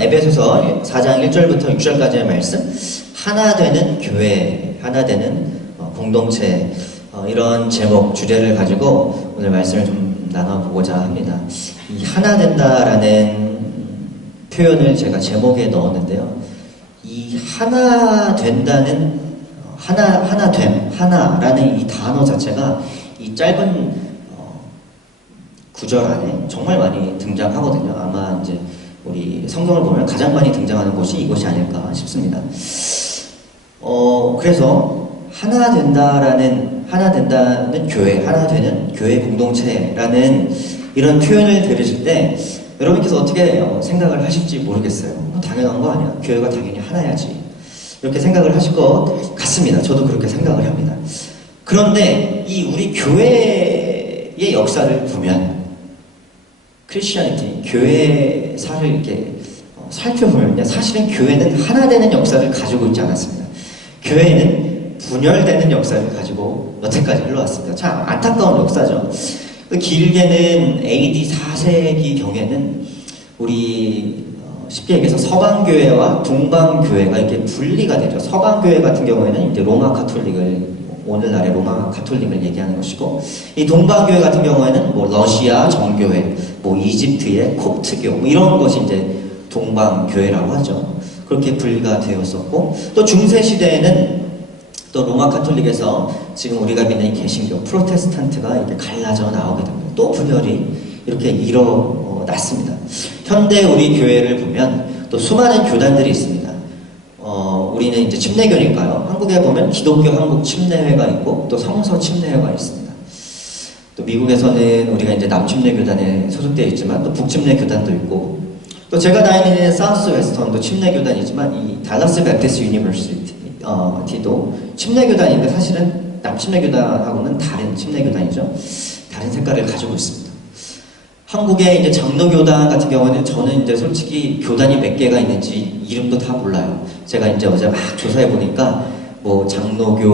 에베소서 4장 1절부터 6절까지의 말씀, 하나 되는 교회, 하나 되는 공동체, 이런 제목, 주제를 가지고 오늘 말씀을 좀 나눠보고자 합니다. 이 하나 된다라는 표현을 제가 제목에 넣었는데요. 이 하나 된다는, 하나됨, 하나라는 이 단어 자체가 이 짧은 구절 안에 정말 많이 등장하거든요. 아마 이제 우리 성경을 보면 가장 많이 등장하는 곳이 이곳이 아닐까 싶습니다. 그래서 하나 된다는 교회, 하나 되는 교회 공동체라는 이런 표현을 들으실 때 여러분께서 어떻게 생각을 하실지 모르겠어요. 당연한 거 아니야? 교회가 당연히 하나야지. 이렇게 생각을 하실 것 같습니다. 저도 그렇게 생각을 합니다. 그런데 이 우리 교회의 역사를 보면, 크리스천이티, 교회사를 이렇게 살펴보면 사실은 교회는 하나 되는 역사를 가지고 있지 않았습니다. 교회는 분열되는 역사를 가지고 여태까지 흘러왔습니다. 참 안타까운 역사죠. 길게는 AD 4세기 경에는 우리 쉽게 얘기해서 서방교회와 동방교회가 이렇게 분리가 되죠. 서방교회 같은 경우에는 이제 로마 가톨릭을, 오늘날의 로마 가톨릭을 얘기하는 것이고, 이 동방교회 같은 경우에는 뭐 러시아 정교회, 뭐 이집트의 콥트교, 뭐 이런 것이 이제 동방교회라고 하죠. 그렇게 분리가 되었었고, 또 중세시대에는 또 로마 가톨릭에서 지금 우리가 믿는 개신교, 프로테스탄트가 이렇게 갈라져 나오게 됩니다. 또 분열이 이렇게 일어났습니다. 현대 우리 교회를 보면 또 수많은 교단들이 있습니다. 우리는 이제 침례교니까요. 한국에 보면 기독교 한국 침례회가 있고 또 성서 침례회가 있습니다. 또 미국에서는 우리가 이제 남침례교단에 소속되어 있지만 또 북침례교단도 있고, 또 제가 다니는 사우스 웨스턴도 침례교단이지만 이 달라스 베프티스트 유니버시티도 침례교단인데 사실은 남침례교단하고는 다른 침례교단이죠. 다른 색깔을 가지고 있습니다. 한국의 이제 장로교단 같은 경우는 저는 이제 솔직히 교단이 몇 개가 있는지 이름도 다 몰라요. 제가 이제 어제 막 조사해 보니까 뭐 장로교,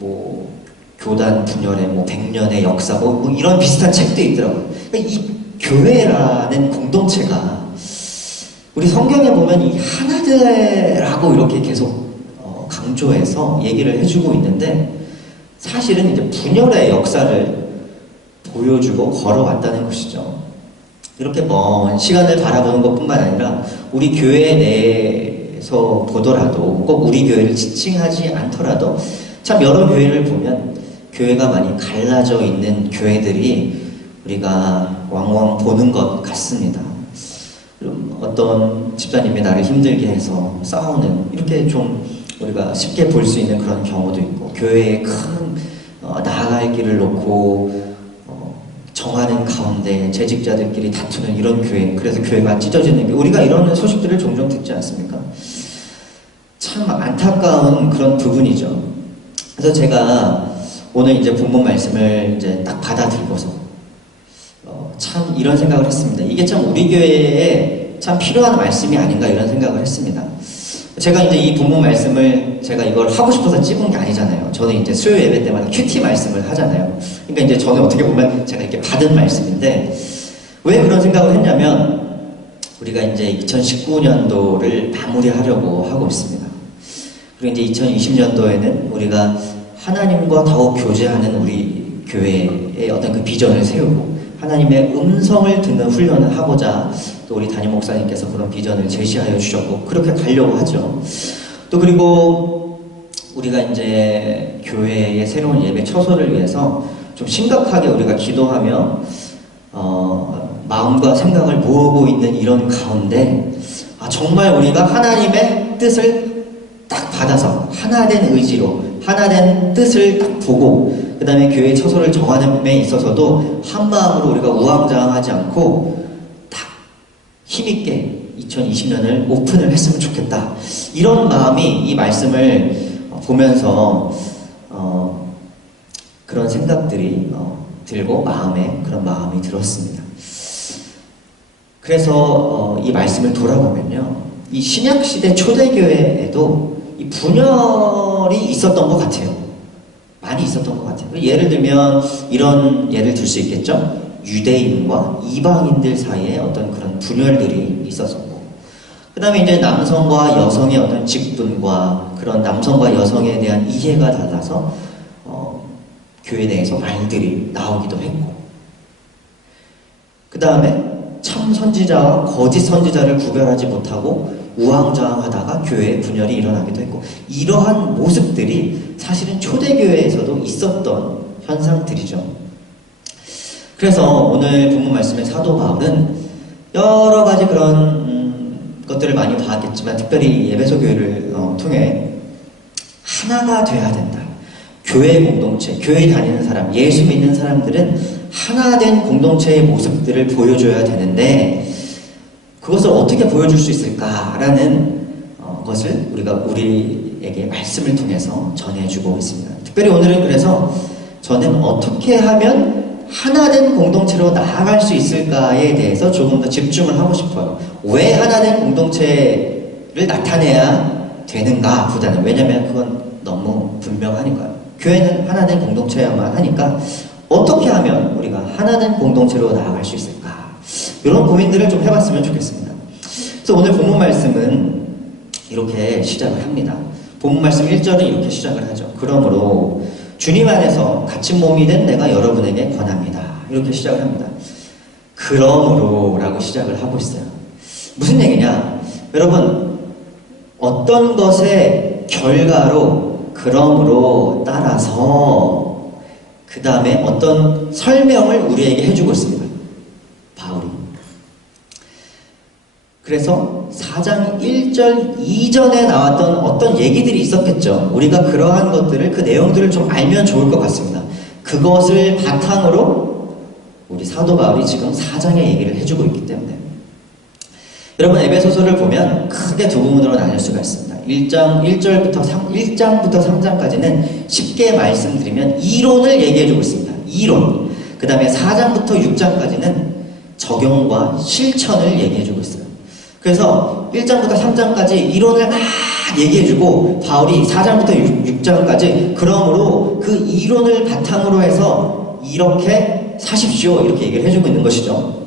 뭐 교단 분열의 뭐 100년의 역사, 뭐 이런 비슷한 책도 있더라고요. 그러니까 이 교회라는 공동체가 우리 성경에 보면 이 하나되라고 이렇게 계속 강조해서 얘기를 해주고 있는데, 사실은 이제 분열의 역사를 보여주고 걸어왔다는 것이죠. 이렇게 먼 시간을 바라보는 것뿐만 아니라 우리 교회 내에서 보더라도, 꼭 우리 교회를 지칭하지 않더라도 참 여러 교회를 보면 교회가 많이 갈라져 있는 교회들이 우리가 왕왕 보는 것 같습니다. 어떤 집사님이 나를 힘들게 해서 싸우는, 이렇게 좀 우리가 쉽게 볼 수 있는 그런 경우도 있고, 교회에 큰 나아갈 길을 놓고 정하는 가운데 재직자들끼리 다투는 이런 교회, 그래서 교회가 찢어지는 게, 우리가 이런 소식들을 종종 듣지 않습니까? 참 안타까운 그런 부분이죠. 그래서 제가 오늘 이제 본문 말씀을 이제 딱 받아들고서 참 이런 생각을 했습니다. 이게 참 우리 교회에 참 필요한 말씀이 아닌가, 이런 생각을 했습니다. 제가 이제 이 본문 말씀을 제가 이걸 하고 싶어서 찍은 게 아니잖아요. 저는 이제 수요 예배 때마다 큐티 말씀을 하잖아요. 그러니까 이제 저는 어떻게 보면 제가 이렇게 받은 말씀인데, 왜 그런 생각을 했냐면, 우리가 이제 2019년도를 마무리하려고 하고 있습니다. 그리고 이제 2020년도에는 우리가 하나님과 더욱 교제하는 우리 교회의 어떤 그 비전을 세우고, 하나님의 음성을 듣는 훈련을 하고자 또 우리 담임 목사님께서 그런 비전을 제시하여 주셨고, 그렇게 가려고 하죠. 또 그리고 우리가 이제 교회의 새로운 예배 처소를 위해서 좀 심각하게 우리가 기도하며 마음과 생각을 모으고 있는 이런 가운데, 정말 우리가 하나님의 뜻을 딱 받아서 하나된 의지로 하나된 뜻을 딱 보고, 그 다음에 교회 처소를 정하는 데 있어서도 한 마음으로 우리가 우왕좌왕하지 않고 딱 힘있게 2020년을 오픈을 했으면 좋겠다, 이런 마음이 이 말씀을 보면서 그런 생각들이 들고 마음에 그런 마음이 들었습니다. 그래서 이 말씀을 돌아보면요, 이 신약시대 초대교회에도 이 분열이 있었던 것 같아요. 많이 있었던 것 같아요. 예를 들면 이런 예를 들 수 있겠죠. 유대인과 이방인들 사이에 어떤 그런 분열들이 있었었고, 그 다음에 이제 남성과 여성의 어떤 직분과 그런 남성과 여성에 대한 이해가 달라서 교회 내에서 말들이 나오기도 했고, 그 다음에 참 선지자와 거짓 선지자를 구별하지 못하고 우왕좌왕하다가 교회에 분열이 일어나기도 했고, 이러한 모습들이 사실은 초대교회에서도 있었던 현상들이죠. 그래서 오늘 본문 말씀의 사도 바울은 여러 가지 그런 것들을 많이 봤겠지만, 특별히 예배소 교회를 통해 하나가 돼야 된다. 교회 공동체, 교회 다니는 사람, 예수 믿는 사람들은 하나 된 공동체의 모습들을 보여줘야 되는데, 그것을 어떻게 보여줄 수 있을까라는 것을 우리에게 말씀을 통해서 전해주고 있습니다. 특별히 오늘은 그래서 저는 어떻게 하면 하나된 공동체로 나아갈 수 있을까에 대해서 조금 더 집중을 하고 싶어요. 왜 하나된 공동체를 나타내야 되는가 보다는, 왜냐면 그건 너무 분명하니까요. 교회는 하나된 공동체야만 하니까 어떻게 하면 우리가 하나된 공동체로 나아갈 수 있을까, 이런 고민들을 좀 해봤으면 좋겠습니다. 그래서 오늘 본문 말씀은 이렇게 시작을 합니다. 본문 말씀 1절은 이렇게 시작을 하죠. 그러므로 주님 안에서 갇힌 몸이 된 내가 여러분에게 권합니다. 이렇게 시작을 합니다. 그러므로 라고 시작을 하고 있어요. 무슨 얘기냐? 여러분, 어떤 것의 결과로 그러므로 따라서 그 다음에 어떤 설명을 우리에게 해주고 있습니다. 바울이. 그래서 4장 1절 이전에 나왔던 어떤 얘기들이 있었겠죠. 우리가 그러한 것들을, 그 내용들을 좀 알면 좋을 것 같습니다. 그것을 바탕으로 우리 사도 바울이 지금 4장의 얘기를 해주고 있기 때문에. 여러분, 에베소서를 보면 크게 두 부분으로 나눌 수가 있습니다. 1장부터 3장까지는 쉽게 말씀드리면 이론을 얘기해주고 있습니다. 이론. 그 다음에 4장부터 6장까지는 적용과 실천을 얘기해주고 있어요. 그래서 1장부터 3장까지 이론을 막 얘기해주고, 바울이 4장부터 6장까지 그러므로 그 이론을 바탕으로 해서 이렇게 사십시오, 이렇게 얘기를 해주고 있는 것이죠.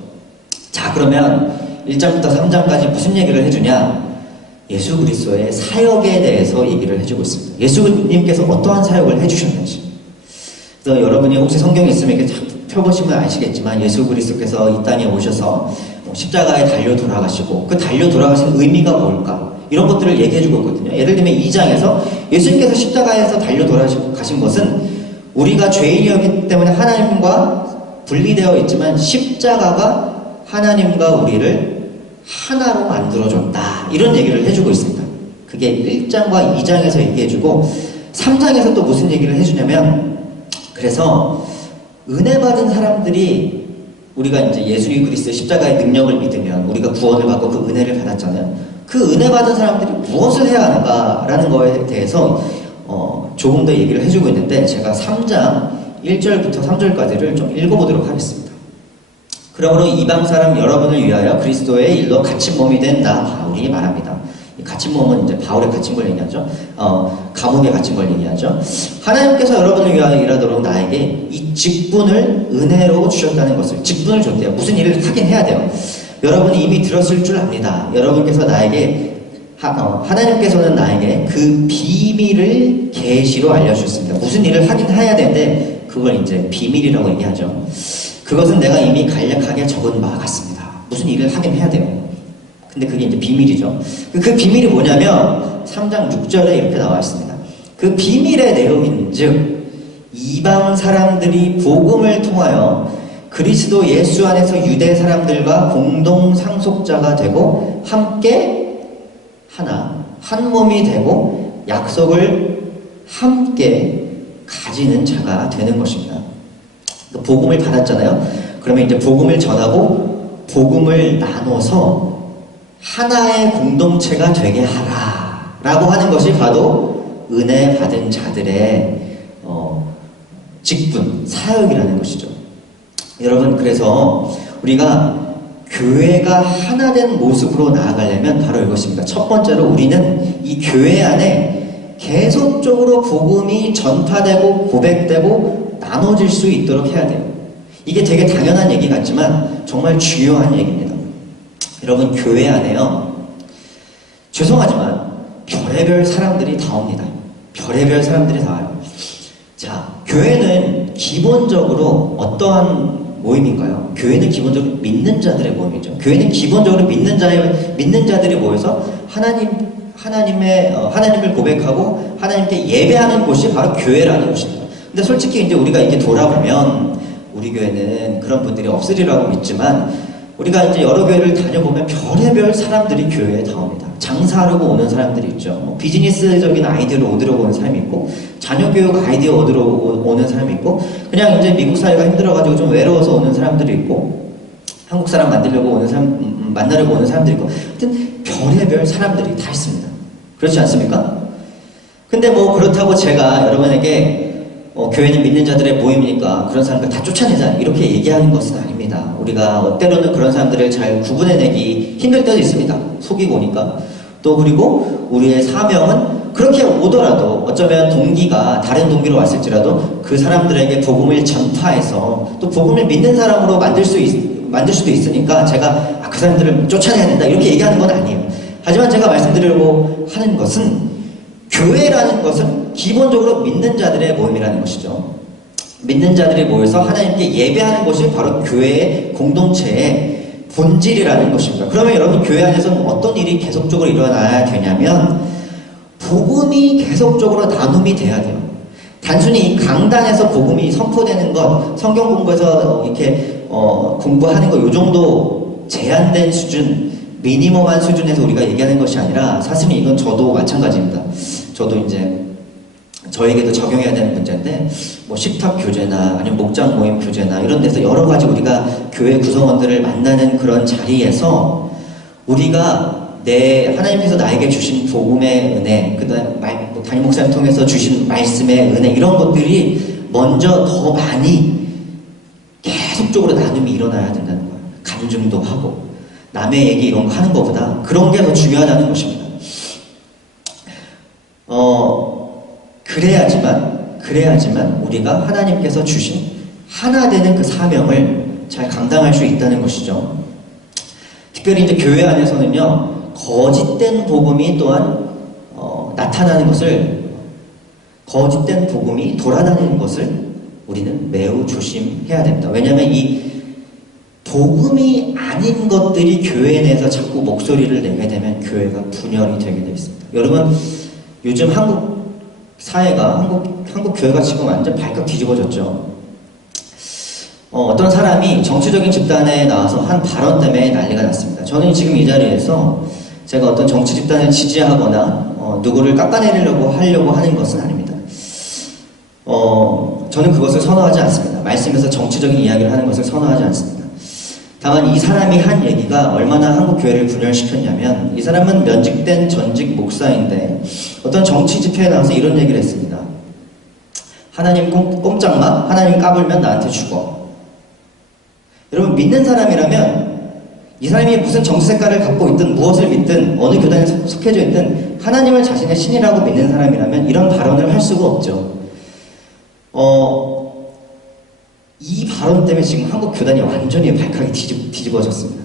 자, 그러면 1장부터 3장까지 무슨 얘기를 해주냐? 예수 그리스도의 사역에 대해서 얘기를 해주고 있습니다. 예수님께서 어떠한 사역을 해주셨는지. 그래서 여러분이 혹시 성경에 있으면 이렇게 펴보시면 아시겠지만, 예수 그리스도께서 이 땅에 오셔서 십자가에 달려 돌아가시고, 그 달려 돌아가신 의미가 뭘까? 이런 것들을 얘기해주고 있거든요. 예를 들면 2장에서 예수님께서 십자가에서 달려 돌아가신 것은 우리가 죄인이었기 때문에 하나님과 분리되어 있지만, 십자가가 하나님과 우리를 하나로 만들어줬다, 이런 얘기를 해주고 있습니다. 그게 1장과 2장에서 얘기해주고, 3장에서 또 무슨 얘기를 해주냐면, 그래서 은혜 받은 사람들이, 우리가 이제 예수 그리스도 십자가의 능력을 믿으면 우리가 구원을 받고 그 은혜를 받았잖아요. 그 은혜 받은 사람들이 무엇을 해야 하는가라는 거에 대해서 조금 더 얘기를 해주고 있는데, 제가 3장 1절부터 3절까지를 좀 읽어보도록 하겠습니다. 그러므로 이방 사람 여러분을 위하여 그리스도의 일로 갇힌 몸이 된 나 바울이 말합니다. 이 갇힌 몸은 이제 바울의 갇힌 걸 얘기하죠. 감옥에 갇힌 걸 얘기하죠. 하나님께서 여러분을 위하여 일하도록 나에게 이 직분을 은혜로 주셨다는 것을, 직분을 줬대요. 무슨 일을 하긴 해야 돼요. 여러분이 이미 들었을 줄 압니다. 여러분께서 나에게 하나님께서는 나에게 그 비밀을 계시로 알려주셨습니다. 무슨 일을 하긴 해야 되는데 그걸 이제 비밀이라고 얘기하죠. 그것은 내가 이미 간략하게 적은 바와 같습니다. 무슨 일을 하긴 해야 돼요. 근데 그게 이제 비밀이죠. 그 비밀이 뭐냐면 3장 6절에 이렇게 나와 있습니다. 그 비밀의 내용인즉 이방 사람들이 복음을 통하여 그리스도 예수 안에서 유대 사람들과 공동 상속자가 되고 함께 하나, 한 몸이 되고 약속을 함께 가지는 자가 되는 것입니다. 복음을 받았잖아요. 그러면 이제 복음을 전하고 복음을 나눠서 하나의 공동체가 되게 하라 라고 하는 것이 바로 은혜 받은 자들의 직분, 사역이라는 것이죠. 여러분, 그래서 우리가 교회가 하나된 모습으로 나아가려면 바로 이것입니다. 첫 번째로 우리는 이 교회 안에 계속적으로 복음이 전파되고 고백되고 나눠질 수 있도록 해야 돼요. 이게 되게 당연한 얘기 같지만 정말 중요한 얘기입니다. 여러분, 교회 안에요, 죄송하지만 별의별 사람들이 다 옵니다. 별의별 사람들이 다 와요. 자, 교회는 기본적으로 어떠한 모임인가요? 교회는 기본적으로 믿는 자들의 모임이죠. 교회는 기본적으로 믿는 자들이 모여서 하나님을 고백하고 하나님께 예배하는 곳이 바로 교회라는 곳입니다. 근데 솔직히 이제 우리가 이렇게 돌아보면 우리 교회는 그런 분들이 없으리라고 믿지만 우리가 이제 여러 교회를 다녀보면 별의별 사람들이 교회에 다 옵니다. 장사하려고 오는 사람들이 있죠. 비즈니스적인 아이디어를 얻으려고 오는 사람이 있고, 자녀 교육 아이디어 얻으러 오는 사람이 있고, 그냥 이제 미국 사회가 힘들어가지고 좀 외로워서 오는 사람들이 있고, 한국 사람 만나려고 오는 사람들이 있고, 하여튼 별의별 사람들이 다 있습니다. 그렇지 않습니까? 근데 뭐 그렇다고 제가 여러분에게 교회는 믿는 자들의 모임이니까 그런 사람들 다 쫓아내자 이렇게 얘기하는 것은 아닙니다. 우리가 때로는 그런 사람들을 잘 구분해내기 힘들 때도 있습니다. 속이고 오니까. 또 그리고 우리의 사명은 그렇게 오더라도 어쩌면 동기가 다른 동기로 왔을지라도 그 사람들에게 복음을 전파해서 또 복음을 믿는 사람으로 만들 수도 있으니까 제가 그 사람들을 쫓아내야 된다 이렇게 얘기하는 건 아니에요. 하지만 제가 말씀드리려고 하는 것은 교회라는 것은 기본적으로 믿는 자들의 모임이라는 것이죠. 믿는 자들이 모여서 하나님께 예배하는 것이 바로 교회의 공동체의 본질이라는 것입니다. 그러면 여러분 교회 안에서는 어떤 일이 계속적으로 일어나야 되냐면 복음이 계속적으로 나눔이 돼야 돼요. 단순히 강단에서 복음이 선포되는 것, 성경 공부에서 이렇게 공부하는 것 요 정도 제한된 수준, 미니멈한 수준에서 우리가 얘기하는 것이 아니라 사실은 이건 저도 마찬가지입니다. 저도 이제 저에게도 적용해야 되는 문제인데 뭐 식탁 교제나 아니면 목장 모임 교제나 이런 데서 여러 가지 우리가 교회 구성원들을 만나는 그런 자리에서 우리가 하나님께서 나에게 주신 복음의 은혜, 그다음 담임 목사님 통해서 주신 말씀의 은혜 이런 것들이 먼저 더 많이 계속적으로 나눔이 일어나야 된다는 거예요. 간증도 하고 남의 얘기 이런 거 하는 것보다 그런 게 더 중요하다는 것입니다. 그래야지만 우리가 하나님께서 주신 하나 되는 그 사명을 잘 감당할 수 있다는 것이죠. 특별히 이제 교회 안에서는요, 거짓된 복음이 또한 나타나는 것을, 거짓된 복음이 돌아다니는 것을 우리는 매우 조심해야 됩니다. 왜냐하면 이 복음이 아닌 것들이 교회 내에서 자꾸 목소리를 내게 되면 교회가 분열이 되게 되어 있습니다. 여러분, 요즘 한국 사회가, 한국 교회가 지금 완전 발칵 뒤집어졌죠. 어떤 사람이 정치적인 집단에 나와서 한 발언 때문에 난리가 났습니다. 저는 지금 이 자리에서 제가 어떤 정치 집단을 지지하거나 누구를 깎아내리려고 하는 것은 아닙니다. 저는 그것을 선호하지 않습니다. 말씀에서 정치적인 이야기를 하는 것을 선호하지 않습니다. 다만 이 사람이 한 얘기가 얼마나 한국 교회를 분열시켰냐면 이 사람은 면직된 전직 목사인데 어떤 정치 집회에 나와서 이런 얘기를 했습니다. 하나님 꼼짝마, 하나님 까불면 나한테 죽어. 여러분 믿는 사람이라면 이 사람이 무슨 정치 색깔을 갖고 있든 무엇을 믿든 어느 교단에 속해져 있든 하나님을 자신의 신이라고 믿는 사람이라면 이런 발언을 할 수가 없죠. 이 발언 때문에 지금 한국 교단이 완전히 발칵이 뒤집어졌습니다.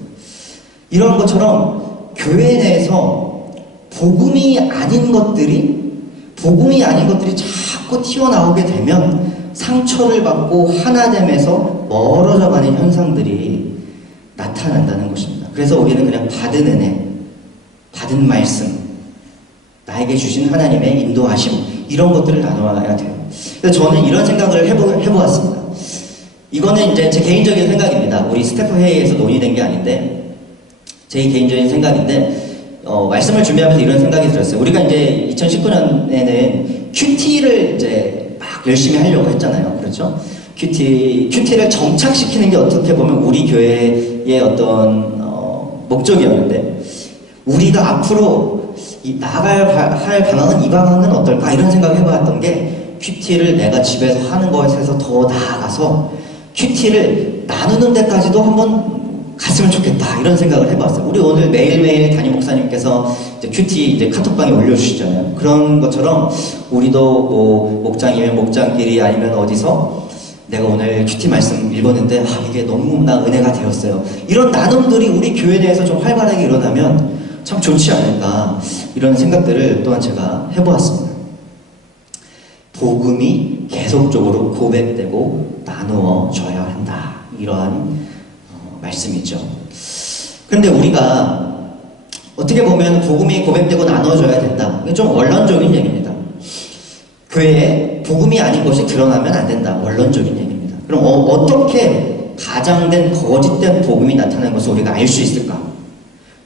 이런 것처럼 교회 내에서 복음이 아닌 것들이 자꾸 튀어나오게 되면 상처를 받고 하나됨에서 멀어져가는 현상들이 나타난다는 것입니다. 그래서 우리는 그냥 받은 은혜, 받은 말씀, 나에게 주신 하나님의 인도하심 이런 것들을 나눠야 돼요. 그래서 저는 이런 생각을 해보았습니다. 이거는 이제 제 개인적인 생각입니다. 우리 스태프 회의에서 논의된 게 아닌데 제 개인적인 생각인데 말씀을 준비하면서 이런 생각이 들었어요. 우리가 이제 2019년에는 큐티를 이제 막 열심히 하려고 했잖아요. 그렇죠? 큐티를 정착시키는 게 어떻게 보면 우리 교회의 어떤 목적이었는데 우리가 앞으로 나아갈 방향은 이 방향은 어떨까 이런 생각을 해봤던 게 큐티를 내가 집에서 하는 것에서 더 나아가서 큐티를 나누는 데까지도 한번 갔으면 좋겠다 이런 생각을 해봤어요. 우리 오늘 매일매일 담임 목사님께서 이제 큐티 이제 카톡방에 올려주시잖아요. 그런 것처럼 우리도 뭐 목장이면 목장끼리 아니면 어디서 내가 오늘 큐티 말씀 읽었는데 이게 너무나 은혜가 되었어요. 이런 나눔들이 우리 교회 내에서 좀 활발하게 일어나면 참 좋지 않을까 이런 생각들을 또한 제가 해보았습니다. 복음이 계속적으로 고백되고 나누어져야 한다. 이러한 말씀이죠. 그런데 우리가 어떻게 보면 복음이 고백되고 나눠져야 된다. 이게 좀 원론적인 얘기입니다. 교회에 복음이 아닌 것이 드러나면 안 된다. 원론적인 얘기입니다. 그럼 어떻게 가장된 거짓된 복음이 나타나는 것을 우리가 알 수 있을까?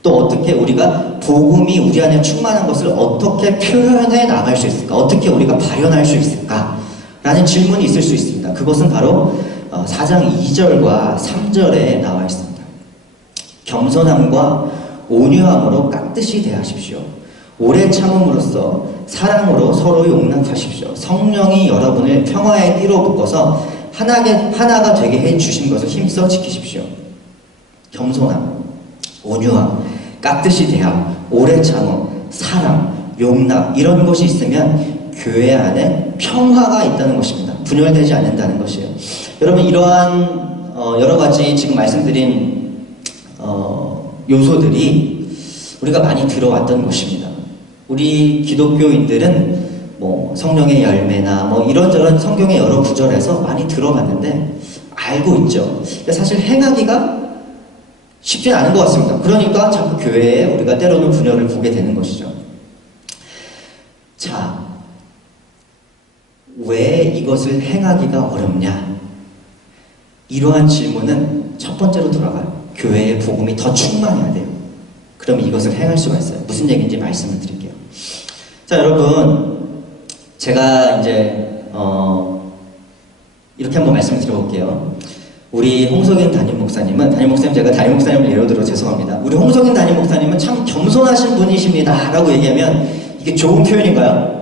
또 어떻게 우리가 복음이 우리 안에 충만한 것을 어떻게 표현해 나갈 수 있을까? 어떻게 우리가 발현할 수 있을까? 라는 질문이 있을 수 있습니다. 그것은 바로 4장 2절과 3절에 나와 있습니다. 겸손함과 온유함으로 깍듯이 대하십시오. 오래 참음으로써 사랑으로 서로 용납하십시오. 성령이 여러분을 평화의 띠로 묶어서 하나가 되게 해주신 것을 힘써 지키십시오. 겸손함, 온유함, 깍듯이 대함, 오래 참음, 사랑, 용납 이런 것이 있으면 교회 안에 평화가 있다는 것입니다. 분열되지 않는다는 것이에요. 여러분 이러한 여러 가지 지금 말씀드린 요소들이 우리가 많이 들어왔던 것입니다. 우리 기독교인들은 뭐 성령의 열매나 뭐 이런저런 성경의 여러 구절에서 많이 들어봤는데 알고 있죠. 근데 사실 행하기가 쉽지 않은 것 같습니다. 그러니까 자꾸 교회에 우리가 때로는 분열을 보게 되는 것이죠. 자, 왜 이것을 행하기가 어렵냐? 이러한 질문은 첫 번째로 돌아가요. 교회의 복음이 더 충만해야 돼요. 그럼 이것을 행할 수가 있어요. 무슨 얘기인지 말씀을 드릴게요. 자, 여러분, 제가 이제 이렇게 한번 말씀을 드려볼게요. 우리 홍석인 담임 목사님 제가 담임 목사님을 예로 들어 죄송합니다. 우리 홍석인 담임 목사님은 참 겸손하신 분이십니다 라고 얘기하면 이게 좋은 표현인가요?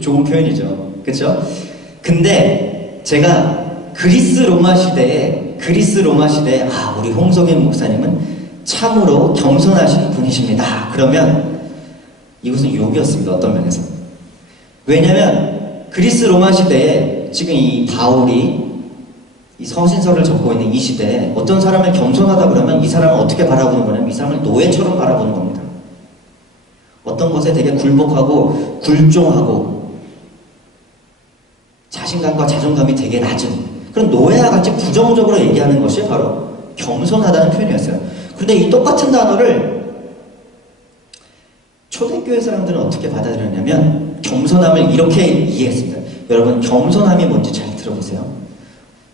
좋은 표현이죠. 그렇죠? 근데 제가 그리스 로마 시대에 우리 홍석인 목사님은 참으로 겸손하신 분이십니다. 그러면 이것은 욕이었습니다. 어떤 면에서. 왜냐면 그리스 로마 시대에 지금 이 바울이 이 서신서를 적고 있는 이 시대에 어떤 사람을 겸손하다 그러면 이 사람을 어떻게 바라보는 거냐면 이 사람을 노예처럼 바라보는 겁니다. 어떤 것에 되게 굴복하고 굴종하고 자신감과 자존감이 되게 낮은 그런 노예와 같이 부정적으로 얘기하는 것이 바로 겸손하다는 표현이었어요. 근데 이 똑같은 단어를 초대교회 사람들은 어떻게 받아들였냐면 겸손함을 이렇게 이해했습니다. 여러분 겸손함이 뭔지 잘 들어보세요.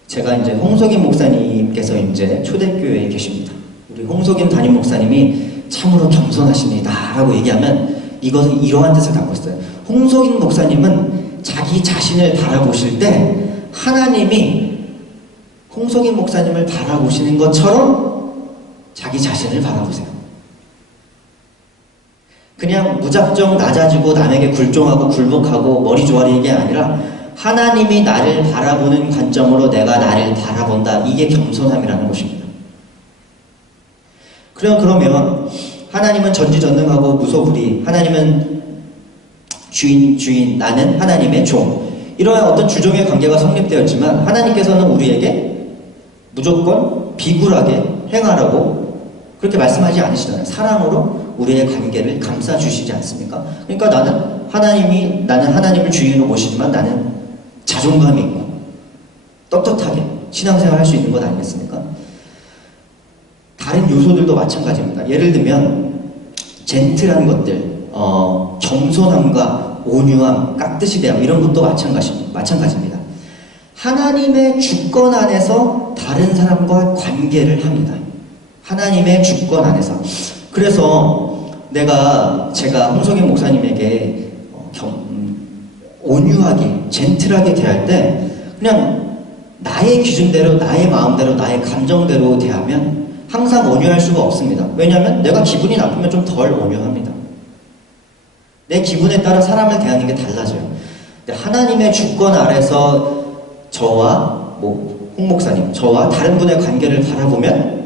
제가 이제 홍석인 목사님께서 이제 초대교회에 계십니다. 우리 홍석인 담임 목사님이 참으로 겸손하십니다 라고 얘기하면 이것은 이러한 뜻을 갖고 있어요. 홍석인 목사님은 자기 자신을 바라보실 때 하나님이 홍석인 목사님을 바라보시는 것처럼 자기 자신을 바라보세요. 그냥 무작정 낮아지고 남에게 굴종하고 굴복하고 머리 조아리는 게 아니라 하나님이 나를 바라보는 관점으로 내가 나를 바라본다. 이게 겸손함이라는 것입니다. 그러면 하나님은 전지전능하고 무소불위, 하나님은 주인, 나는 하나님의 종. 이러한 어떤 주종의 관계가 성립되었지만 하나님께서는 우리에게 무조건 비굴하게 행하라고 그렇게 말씀하지 않으시잖아요. 사랑으로 우리의 관계를 감싸주시지 않습니까? 그러니까 나는 하나님을 주인으로 모시지만 나는 자존감이 있고 떳떳하게 신앙생활 할 수 있는 것 아니겠습니까? 다른 요소들도 마찬가지입니다. 예를 들면 젠틀한 것들, 겸손함과 온유함, 깍듯이 대함 이런 것도 마찬가지입니다. 하나님의 주권 안에서 다른 사람과 관계를 합니다. 하나님의 주권 안에서. 그래서 제가 홍석인 목사님에게 온유하게, 젠틀하게 대할 때 그냥 나의 기준대로, 나의 마음대로, 나의 감정대로 대하면 항상 온유할 수가 없습니다. 왜냐하면 내가 기분이 나쁘면 좀 덜 온유합니다. 내 기분에 따라 사람을 대하는 게 달라져요. 근데 하나님의 주권 아래서 저와 홍 목사님, 저와 다른 분의 관계를 바라보면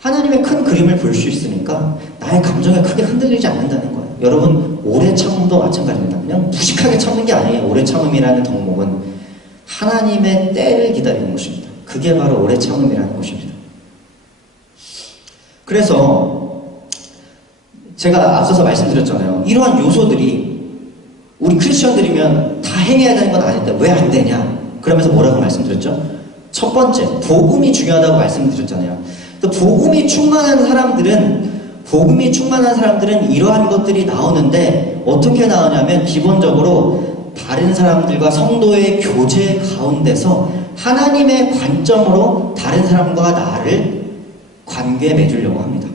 하나님의 큰 그림을 볼 수 있으니까 나의 감정에 크게 흔들리지 않는다는 거예요. 여러분 오래 참음도 마찬가지입니다. 그냥 무식하게 참는 게 아니에요. 오래 참음이라는 덕목은 하나님의 때를 기다리는 것입니다. 그게 바로 오래 참음이라는 것입니다. 그래서 제가 앞서서 말씀드렸잖아요. 이러한 요소들이 우리 크리스천들이면 다 행해야 되는 건 아닌데 왜 안 되냐? 그러면서 뭐라고 말씀드렸죠? 첫 번째, 복음이 중요하다고 말씀드렸잖아요. 또 복음이 충만한 사람들은 이러한 것들이 나오는데 어떻게 나오냐면 기본적으로 다른 사람들과 성도의 교제 가운데서 하나님의 관점으로 다른 사람과 나를 관계 맺으려고 합니다.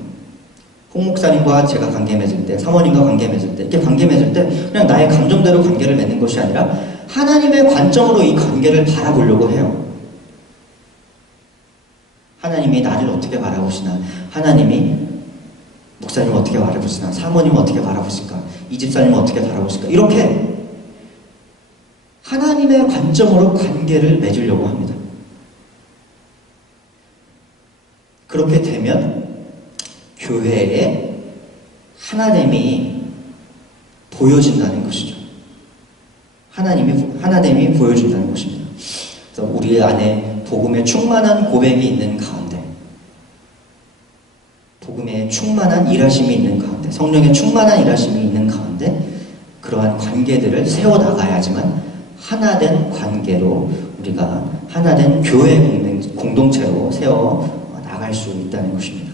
홍 목사님과 제가 관계 맺을 때, 사모님과 관계 맺을 때, 이렇게 관계 맺을 때 그냥 나의 감정대로 관계를 맺는 것이 아니라 하나님의 관점으로 이 관계를 바라보려고 해요. 하나님이 나를 어떻게 바라보시나, 하나님이 목사님 어떻게 바라보시나, 사모님 어떻게 바라보실까, 이 집사님 어떻게 바라보실까, 이렇게 하나님의 관점으로 관계를 맺으려고 합니다. 그렇게 되면 교회에 하나됨이 보여진다는 것이죠. 하나됨이 보여진다는 것입니다. 그래서 우리 안에 복음의 충만한 고백이 있는 가운데, 복음의 충만한 일하심이 있는 가운데, 성령의 충만한 일하심이 있는 가운데 그러한 관계들을 세워나가야지만 하나된 관계로 우리가 하나된 교회 공동체로 세워나갈 수 있다는 것입니다.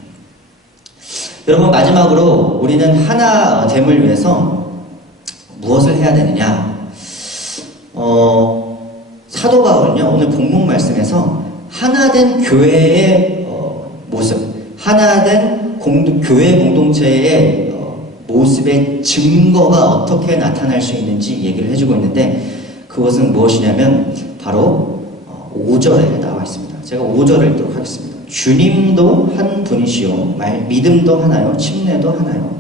여러분, 마지막으로 우리는 하나됨을 위해서 무엇을 해야 되느냐? 사도 바울은요, 오늘 본문 말씀에서 하나된 교회의 모습, 하나된 교회 공동체의 모습의 증거가 어떻게 나타날 수 있는지 얘기를 해주고 있는데, 그것은 무엇이냐면 바로 5절에 나와 있습니다. 제가 5절을 읽도록 하겠습니다. 주님도 한 분이시요 믿음도 하나요, 침례도 하나요.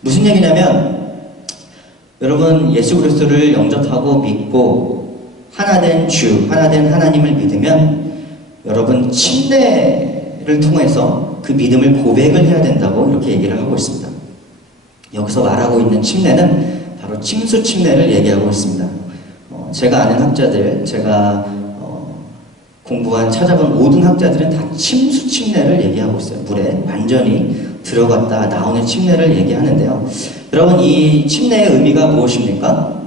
무슨 얘기냐면, 여러분, 예수 그리스도를 영접하고 믿고 하나된 주, 하나된 하나님을 믿으면 여러분 침례를 통해서 그 믿음을 고백을 해야 된다고 이렇게 얘기를 하고 있습니다. 여기서 말하고 있는 침례는 바로 침수 침례를 얘기하고 있습니다. 제가 아는 학자들, 제가 찾아본 모든 학자들은 다 침수 침례를 얘기하고 있어요. 물에 완전히 들어갔다 나오는 침례를 얘기하는데요. 여러분, 이 침례의 의미가 무엇입니까?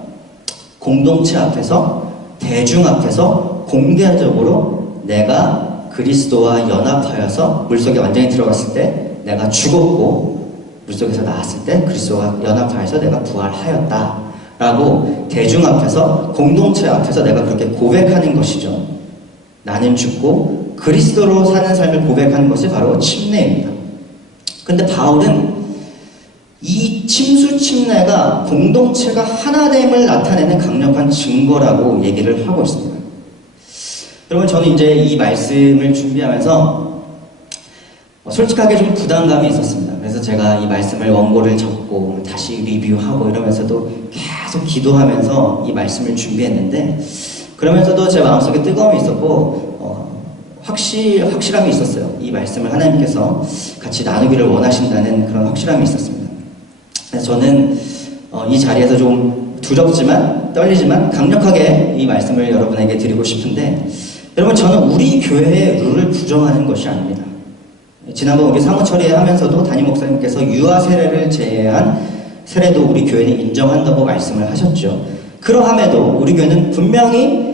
공동체 앞에서, 대중 앞에서 공개적으로 내가 그리스도와 연합하여서 물속에 완전히 들어갔을 때 내가 죽었고 물속에서 나왔을 때 그리스도와 연합하여서 내가 부활하였다 라고 대중 앞에서, 공동체 앞에서 내가 그렇게 고백하는 것이죠. 나는 죽고 그리스도로 사는 삶을 고백하는 것이 바로 침례입니다. 근데 바울은 이 침수 침례가 공동체가 하나됨을 나타내는 강력한 증거라고 얘기를 하고 있습니다. 여러분, 저는 이제 이 말씀을 준비하면서 솔직하게 좀 부담감이 있었습니다. 그래서 제가 이 말씀을 원고를 적고 다시 리뷰하고 이러면서도 계속 기도하면서 이 말씀을 준비했는데, 그러면서도 제 마음속에 뜨거움이 있었고 확실함이 있었어요. 이 말씀을 하나님께서 같이 나누기를 원하신다는 그런 확실함이 있었습니다. 그래서 저는 이 자리에서 좀 두렵지만 떨리지만 강력하게 이 말씀을 여러분에게 드리고 싶은데, 여러분, 저는 우리 교회의 룰을 부정하는 것이 아닙니다. 지난번 우리 사무 처리하면서도 담임 목사님께서 유아 세례를 제외한 세례도 우리 권위는 인정한다고 말씀을 하셨죠. 그러함에도 우리 교회는 분명히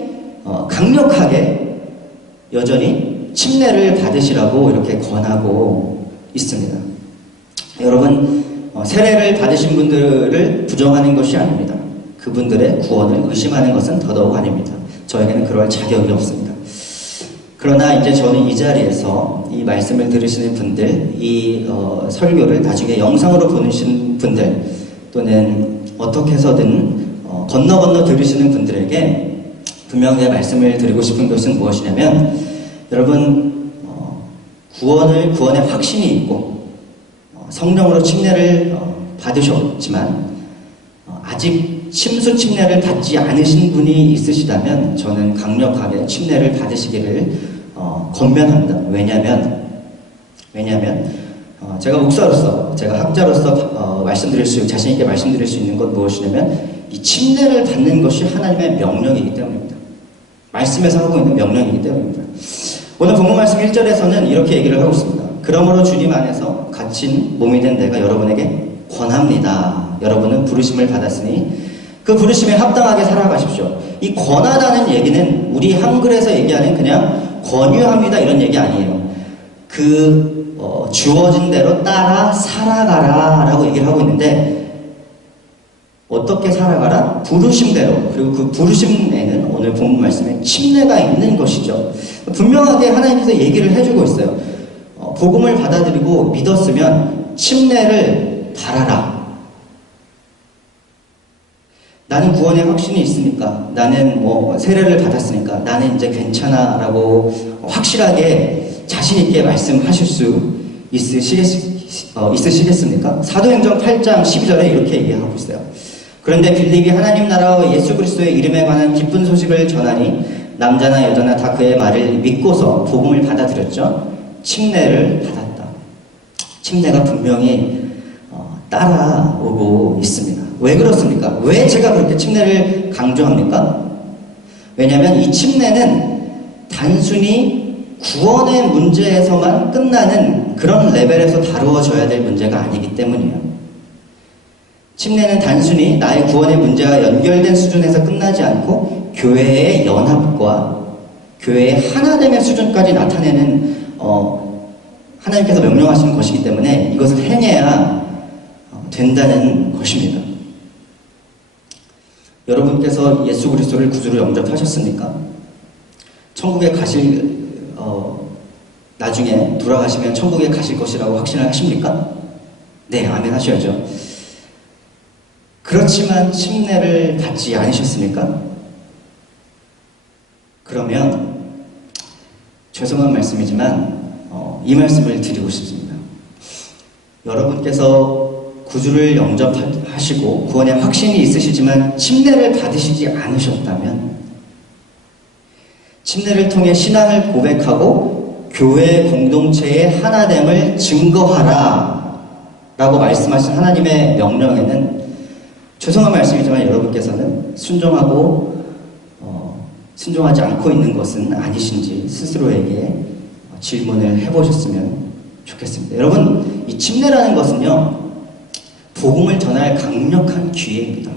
강력하게 여전히 침례를 받으시라고 이렇게 권하고 있습니다. 여러분, 세례를 받으신 분들을 부정하는 것이 아닙니다. 그분들의 구원을 의심하는 것은 더더욱 아닙니다. 저에게는 그럴 자격이 없습니다. 그러나 이제 저는 이 자리에서 이 말씀을 들으시는 분들, 이 설교를 나중에 영상으로 보시는 분들, 또는 어떻게 해서든 건너 들으시는 분들에게 분명히 말씀을 드리고 싶은 것은 무엇이냐면, 여러분, 구원의 확신이 있고 성령으로 침례를 받으셨지만 아직 침수 침례를 받지 않으신 분이 있으시다면 저는 강력하게 침례를 받으시기를 권면합니다. 왜냐하면 제가 목사로서, 제가 학자로서 자신 있게 말씀드릴 수 있는 것 무엇이냐면, 이 침례를 받는 것이 하나님의 명령이기 때문입니다. 말씀에서 하고 있는 명령이기 때문입니다. 오늘 본문 말씀 1절에서는 이렇게 얘기를 하고 있습니다. 그러므로 주님 안에서 갇힌 몸이 된 내가 여러분에게 권합니다. 여러분은 부르심을 받았으니 그 부르심에 합당하게 살아가십시오. 이 권하다는 얘기는 우리 한글에서 얘기하는 그냥 권유합니다 이런 얘기 아니에요. 주어진 대로 따라 살아가라 라고 얘기를 하고 있는데, 어떻게 살아가라? 부르심대로. 그리고 그 부르심에는 오늘 본문 말씀에 침례가 있는 것이죠. 분명하게 하나님께서 얘기를 해주고 있어요. 복음을 받아들이고 믿었으면 침례를 받아라. 나는 구원의 확신이 있으니까, 나는 세례를 받았으니까 나는 이제 괜찮아 라고 확실하게 자신있게 말씀하실 수 있으시겠습니까? 사도행전 8장 12절에 이렇게 얘기하고 있어요. 그런데 빌립이 하나님 나라와 예수 그리스도의 이름에 관한 기쁜 소식을 전하니 남자나 여자나 다 그의 말을 믿고서 복음을 받아들였죠. 침례를 받았다. 침례가 분명히 따라오고 있습니다. 왜 그렇습니까? 왜 제가 그렇게 침례를 강조합니까? 왜냐하면 이 침례는 단순히 구원의 문제에서만 끝나는 그런 레벨에서 다루어져야 될 문제가 아니기 때문이에요. 침례는 단순히 나의 구원의 문제와 연결된 수준에서 끝나지 않고 교회의 연합과 교회의 하나됨의 수준까지 나타내는 하나님께서 명령하신 것이기 때문에 이것을 행해야 된다는 것입니다. 여러분께서 예수 그리스도를 구주로 영접하셨습니까? 천국에 나중에 돌아가시면 천국에 가실 것이라고 확신을 하십니까? 네, 아멘 하셔야죠. 그렇지만 침례를 받지 않으셨습니까? 그러면 죄송한 말씀이지만 이 말씀을 드리고 싶습니다. 여러분께서 구주를 영접하시고 구원의 확신이 있으시지만 침례를 받으시지 않으셨다면, 침례를 통해 신앙을 고백하고 교회 공동체의 하나됨을 증거하라 라고 말씀하신 하나님의 명령에는, 죄송한 말씀이지만 여러분께서는 순종하지 않고 있는 것은 아니신지 스스로에게 질문을 해보셨으면 좋겠습니다. 여러분, 이 침례라는 것은요, 복음을 전할 강력한 기회입니다.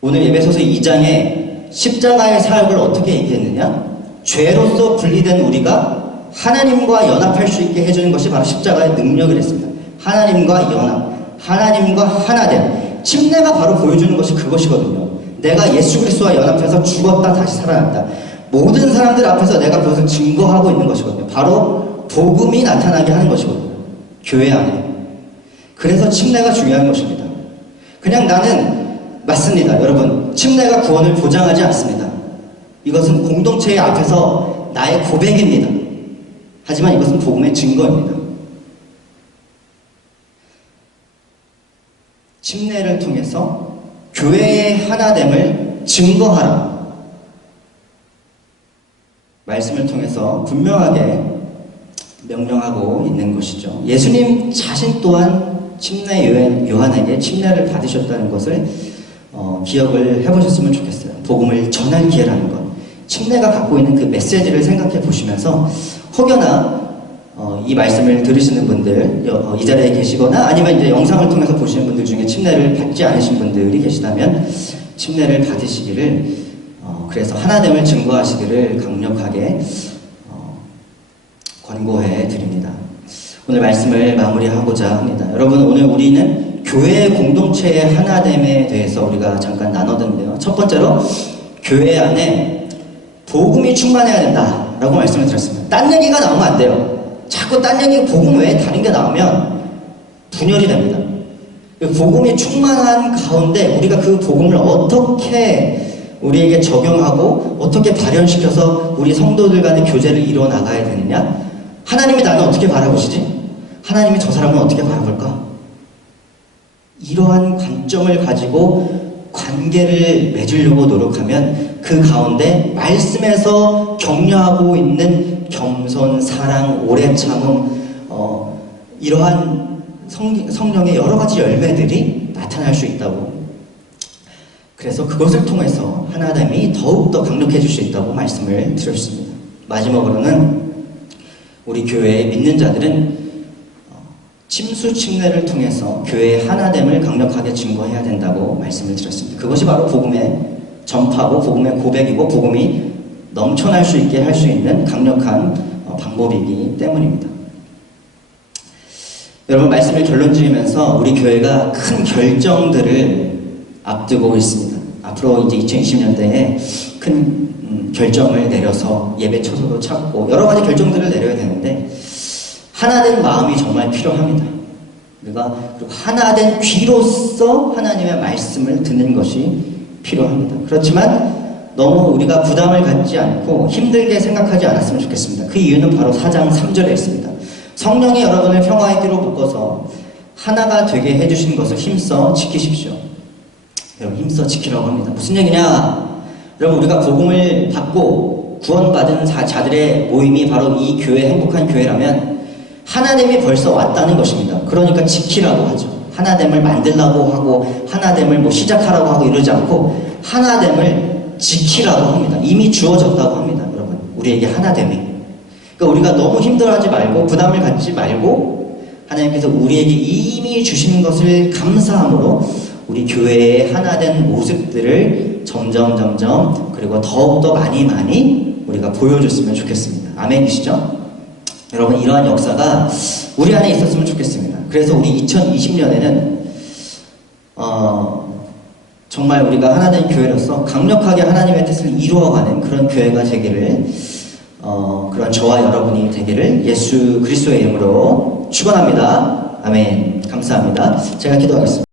오늘 에베소서 2장에 십자가의 사역을 어떻게 얘기했느냐? 죄로서 분리된 우리가 하나님과 연합할 수 있게 해주는 것이 바로 십자가의 능력을 했습니다. 하나님과 연합, 하나님과 하나됨. 침례가 바로 보여주는 것이 그것이거든요. 내가 예수 그리스도와 연합해서 죽었다 다시 살아났다. 모든 사람들 앞에서 내가 그것을 증거하고 있는 것이거든요. 바로 복음이 나타나게 하는 것이거든요. 교회 안에. 그래서 침례가 중요한 것입니다. 그냥 나는 맞습니다. 여러분, 침례가 구원을 보장하지 않습니다. 이것은 공동체의 앞에서 나의 고백입니다. 하지만 이것은 복음의 증거입니다. 침례를 통해서 교회의 하나됨을 증거하라. 말씀을 통해서 분명하게 명령하고 있는 것이죠. 예수님 자신 또한 침례 요한에게 침례를 받으셨다는 것을 기억을 해보셨으면 좋겠어요. 복음을 전할 기회라는 것. 침례가 갖고 있는 그 메시지를 생각해 보시면서 혹여나 이 말씀을 들으시는 분들, 이 자리에 계시거나 아니면 이제 영상을 통해서 보시는 분들 중에 침례를 받지 않으신 분들이 계시다면 침례를 받으시기를, 그래서 하나됨을 증거하시기를 강력하게 권고해 드립니다. 오늘 말씀을 마무리하고자 합니다. 여러분, 오늘 우리는 교회 공동체의 하나됨에 대해서 우리가 잠깐 나눴는데요. 첫 번째로 교회 안에 복음이 충만해야 된다라고 말씀을 드렸습니다. 딴 얘기가 나오면 안 돼요. 자꾸 딴 얘기, 복음 외에 다른 게 나오면 분열이 됩니다. 복음이 충만한 가운데 우리가 그 복음을 어떻게 우리에게 적용하고 어떻게 발현시켜서 우리 성도들 간의 교제를 이루어 나가야 되느냐? 하나님이 나는 어떻게 바라보시지? 하나님이 저 사람은 어떻게 바라볼까? 이러한 관점을 가지고 관계를 맺으려고 노력하면 그 가운데 말씀에서 격려하고 있는 겸손, 사랑, 오래 참음, 이러한 성령의 여러 가지 열매들이 나타날 수 있다고. 그래서 그것을 통해서 하나됨이 더욱더 강력해질 수 있다고 말씀을 드렸습니다. 마지막으로는 우리 교회의 믿는 자들은 침수 침례를 통해서 교회의 하나됨을 강력하게 증거해야 된다고 말씀을 드렸습니다. 그것이 바로 복음의 전파고 복음의 고백이고 복음이 넘쳐날 수 있게 할 수 있는 강력한 방법이기 때문입니다. 여러분, 말씀을 결론 지으면서 우리 교회가 큰 결정들을 앞두고 있습니다. 앞으로 이제 2020년대에 큰 결정을 내려서 예배 처소도 찾고 여러 가지 결정들을 내려야 되는데 하나된 마음이 정말 필요합니다. 우리가 그리고 하나된 귀로서 하나님의 말씀을 듣는 것이 필요합니다. 그렇지만 너무 우리가 부담을 갖지 않고 힘들게 생각하지 않았으면 좋겠습니다. 그 이유는 바로 4장 3절에 있습니다. 성령이 여러분을 평화의 띠로 묶어서 하나가 되게 해주신 것을 힘써 지키십시오. 여러분, 힘써 지키라고 합니다. 무슨 얘기냐? 여러분, 우리가 복음을 받고 구원받은 자들의 모임이 바로 이 교회, 행복한 교회라면 하나됨이 벌써 왔다는 것입니다. 그러니까 지키라고 하죠. 하나됨을 만들라고 하고 하나됨을 시작하라고 하고 이러지 않고 하나됨을 지키라고 합니다. 이미 주어졌다고 합니다. 여러분, 우리에게 하나됨이. 그러니까 우리가 너무 힘들어하지 말고 부담을 갖지 말고 하나님께서 우리에게 이미 주신 것을 감사함으로 우리 교회의 하나된 모습들을 점점 그리고 더욱더 많이 우리가 보여줬으면 좋겠습니다. 아멘이시죠? 여러분, 이러한 역사가 우리 안에 있었으면 좋겠습니다. 그래서 우리 2020년에는 정말 우리가 하나된 교회로서 강력하게 하나님의 뜻을 이루어가는 그런 교회가 되기를 그런 저와 여러분이 되기를 예수 그리스도의 이름으로 축원합니다. 아멘. 감사합니다. 제가 기도하겠습니다.